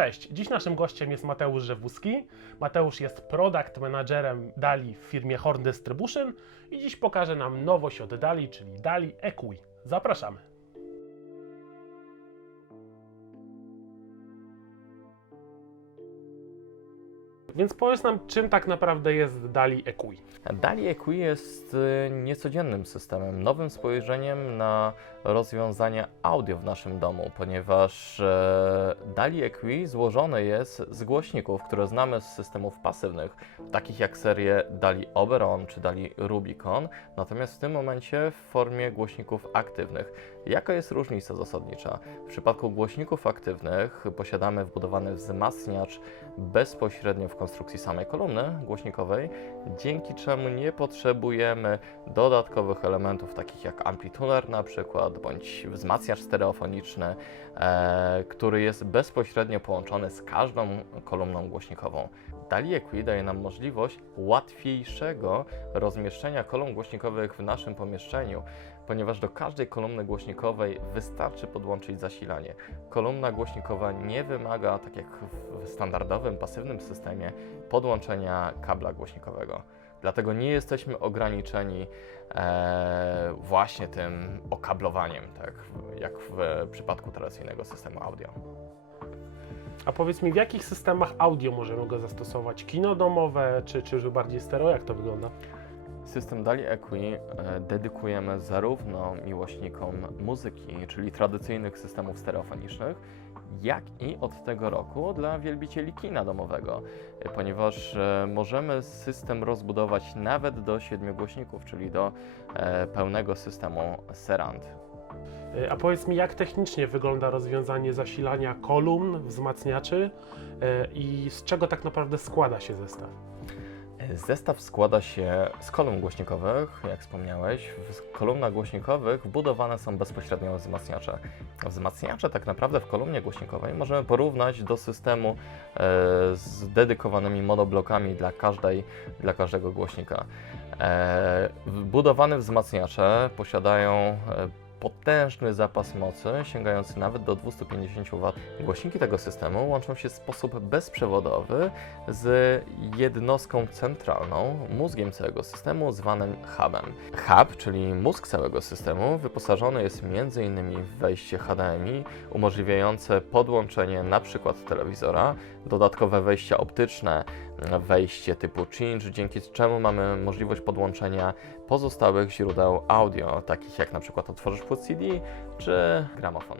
Cześć, dziś naszym gościem jest Mateusz Rzewuski. Mateusz jest product managerem DALI w firmie Horn Distribution i dziś pokaże nam nowość od DALI, czyli DALI EQI. Zapraszamy. Więc powiedz nam, czym tak naprawdę jest DALI EQI. DALI EQI jest niecodziennym systemem, nowym spojrzeniem na rozwiązania audio w naszym domu, ponieważ DALI EQI złożone jest z głośników, które znamy z systemów pasywnych, takich jak serie DALI Oberon czy DALI Rubicon, natomiast w tym momencie w formie głośników aktywnych. Jaka jest różnica zasadnicza? W przypadku głośników aktywnych posiadamy wbudowany wzmacniacz bezpośrednio w konstrukcji samej kolumny głośnikowej, dzięki czemu nie potrzebujemy dodatkowych elementów takich jak amplituner na przykład, bądź wzmacniacz stereofoniczny, który jest bezpośrednio połączony z każdą kolumną głośnikową. DALI EQI daje nam możliwość łatwiejszego rozmieszczenia kolumn głośnikowych w naszym pomieszczeniu, ponieważ do każdej kolumny głośnikowej wystarczy podłączyć zasilanie. Kolumna głośnikowa nie wymaga, tak jak w standardowym, pasywnym systemie, podłączenia kabla głośnikowego. Dlatego nie jesteśmy ograniczeni właśnie tym okablowaniem, tak jak w przypadku tradycyjnego systemu audio. A powiedz mi, w jakich systemach audio możemy go zastosować? Kino domowe, czy już bardziej stereo? Jak to wygląda? System DALI EQI dedykujemy zarówno miłośnikom muzyki, czyli tradycyjnych systemów stereofonicznych, jak i od tego roku dla wielbicieli kina domowego, ponieważ możemy system rozbudować nawet do 7 głośników, czyli do pełnego systemu Surround. A powiedz mi, jak technicznie wygląda rozwiązanie zasilania kolumn, wzmacniaczy i z czego tak naprawdę składa się zestaw? Zestaw składa się z kolumn głośnikowych, jak wspomniałeś. W kolumnach głośnikowych wbudowane są bezpośrednio wzmacniacze. Wzmacniacze tak naprawdę w kolumnie głośnikowej możemy porównać do systemu z dedykowanymi monoblokami dla każdego głośnika. Wbudowane wzmacniacze posiadają potężny zapas mocy, sięgający nawet do 250 W. Głośniki tego systemu łączą się w sposób bezprzewodowy z jednostką centralną, mózgiem całego systemu, zwanym hubem. Hub, czyli mózg całego systemu, wyposażony jest m.in. w wejście HDMI, umożliwiające podłączenie np. telewizora, dodatkowe wejścia optyczne, wejście typu Cinch, dzięki czemu mamy możliwość podłączenia pozostałych źródeł audio, takich jak na przykład odtworzacz płyt CD czy gramofon.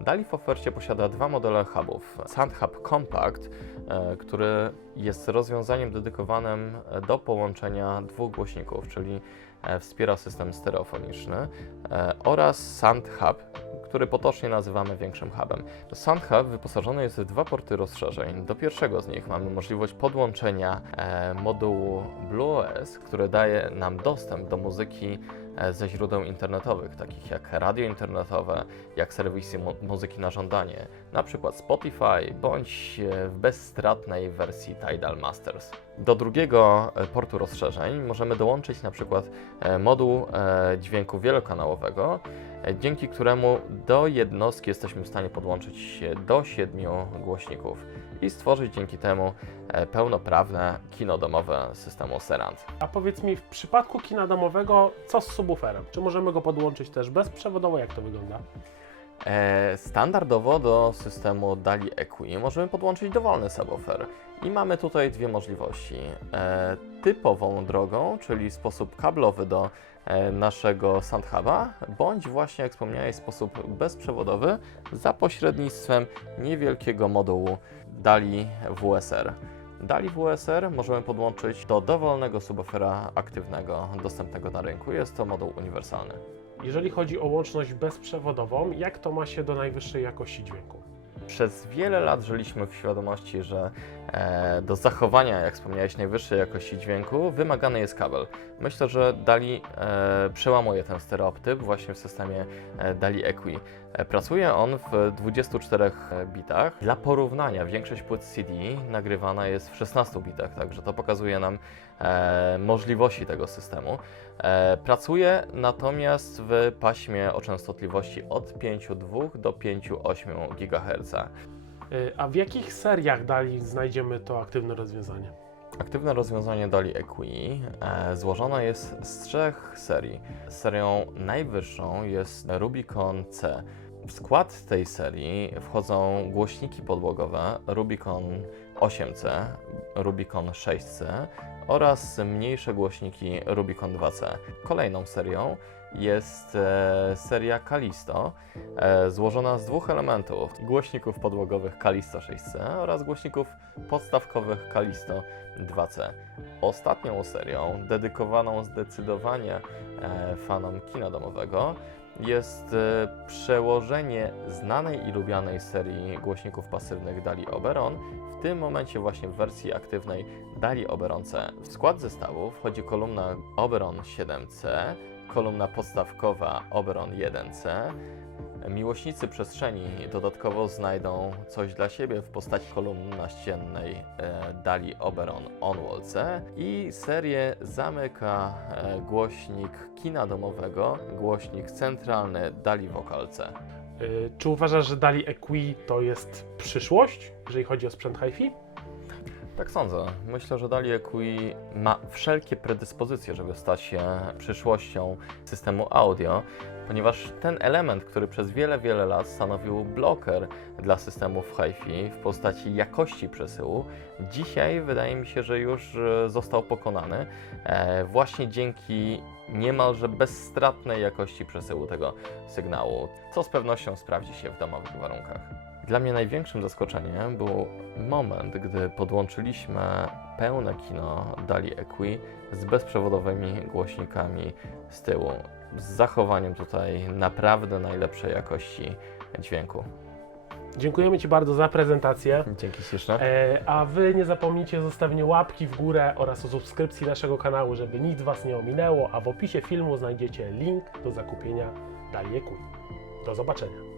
DALI w ofercie posiada dwa modele hubów. SoundHub Compact, który jest rozwiązaniem dedykowanym do połączenia dwóch głośników, czyli wspiera system stereofoniczny, oraz SoundHub, który potocznie nazywamy większym hubem. SoundHub wyposażony jest w dwa porty rozszerzeń. Do pierwszego z nich mamy możliwość podłączenia modułu BlueOS, który daje nam dostęp do muzyki ze źródeł internetowych, takich jak radio internetowe, jak serwisy muzyki na żądanie, na przykład Spotify, bądź w bezstratnej wersji Tidal Masters. Do drugiego portu rozszerzeń możemy dołączyć na przykład moduł dźwięku wielokanałowego, dzięki któremu do jednostki jesteśmy w stanie podłączyć się do 7 głośników i stworzyć dzięki temu pełnoprawne kino domowe systemu Surround. A powiedz mi, w przypadku kina domowego, co z subwooferem? Czy możemy go podłączyć też bezprzewodowo? Jak to wygląda? Standardowo do systemu DALI EQI możemy podłączyć dowolny subwoofer i mamy tutaj dwie możliwości. Typową drogą, czyli sposób kablowy do naszego SoundHuba, bądź właśnie, jak wspomniałeś, sposób bezprzewodowy za pośrednictwem niewielkiego modułu DALI WSR. DALI WSR możemy podłączyć do dowolnego subwoofera aktywnego dostępnego na rynku. Jest to moduł uniwersalny. Jeżeli chodzi o łączność bezprzewodową, jak to ma się do najwyższej jakości dźwięku? Przez wiele lat żyliśmy w świadomości, że do zachowania, jak wspomniałeś, najwyższej jakości dźwięku wymagany jest kabel. Myślę, że DALI przełamuje ten stereotyp właśnie w systemie DALI EQI. Pracuje on w 24 bitach. Dla porównania większość płyt CD nagrywana jest w 16 bitach, także to pokazuje nam możliwości tego systemu. Pracuje natomiast w paśmie o częstotliwości od 5,2 do 5,8 GHz. A w jakich seriach DALI znajdziemy to aktywne rozwiązanie? Aktywne rozwiązanie DALI EQI złożone jest z 3 serii. Serią najwyższą jest Rubicon C. W skład tej serii wchodzą głośniki podłogowe Rubicon 8C, Rubicon 6C oraz mniejsze głośniki Rubicon 2C. Kolejną serią jest seria Kalisto, złożona z 2 elementów: głośników podłogowych Kalisto 6C oraz głośników podstawkowych Kalisto 2C. Ostatnią serią, dedykowaną zdecydowanie fanom kina domowego, jest przełożenie znanej i lubianej serii głośników pasywnych DALI Oberon, w tym momencie właśnie w wersji aktywnej DALI Oberon C. W skład zestawu wchodzi kolumna Oberon 7C, kolumna podstawkowa Oberon 1C. Miłośnicy przestrzeni dodatkowo znajdą coś dla siebie w postaci kolumny naściennej DALI Oberon On-Wall C i serię zamyka głośnik kina domowego, głośnik centralny DALI Vocal C. Czy uważasz, że DALI EQI to jest przyszłość, jeżeli chodzi o sprzęt hi-fi? Tak sądzę. Myślę, że DALI EQI ma wszelkie predyspozycje, żeby stać się przyszłością systemu audio, ponieważ ten element, który przez wiele lat stanowił bloker dla systemów hi-fi w postaci jakości przesyłu, dzisiaj wydaje mi się, że już został pokonany właśnie dzięki niemalże bezstratnej jakości przesyłu tego sygnału, co z pewnością sprawdzi się w domowych warunkach. Dla mnie największym zaskoczeniem był moment, gdy podłączyliśmy pełne kino DALI EQI z bezprzewodowymi głośnikami z tyłu, z zachowaniem tutaj naprawdę najlepszej jakości dźwięku. Dziękujemy Ci bardzo za prezentację. Dzięki śliczne. A Wy nie zapomnijcie o zostawieniu łapki w górę oraz o subskrypcji naszego kanału, żeby nic Was nie ominęło, a w opisie filmu znajdziecie link do zakupienia DALI EQI. Do zobaczenia.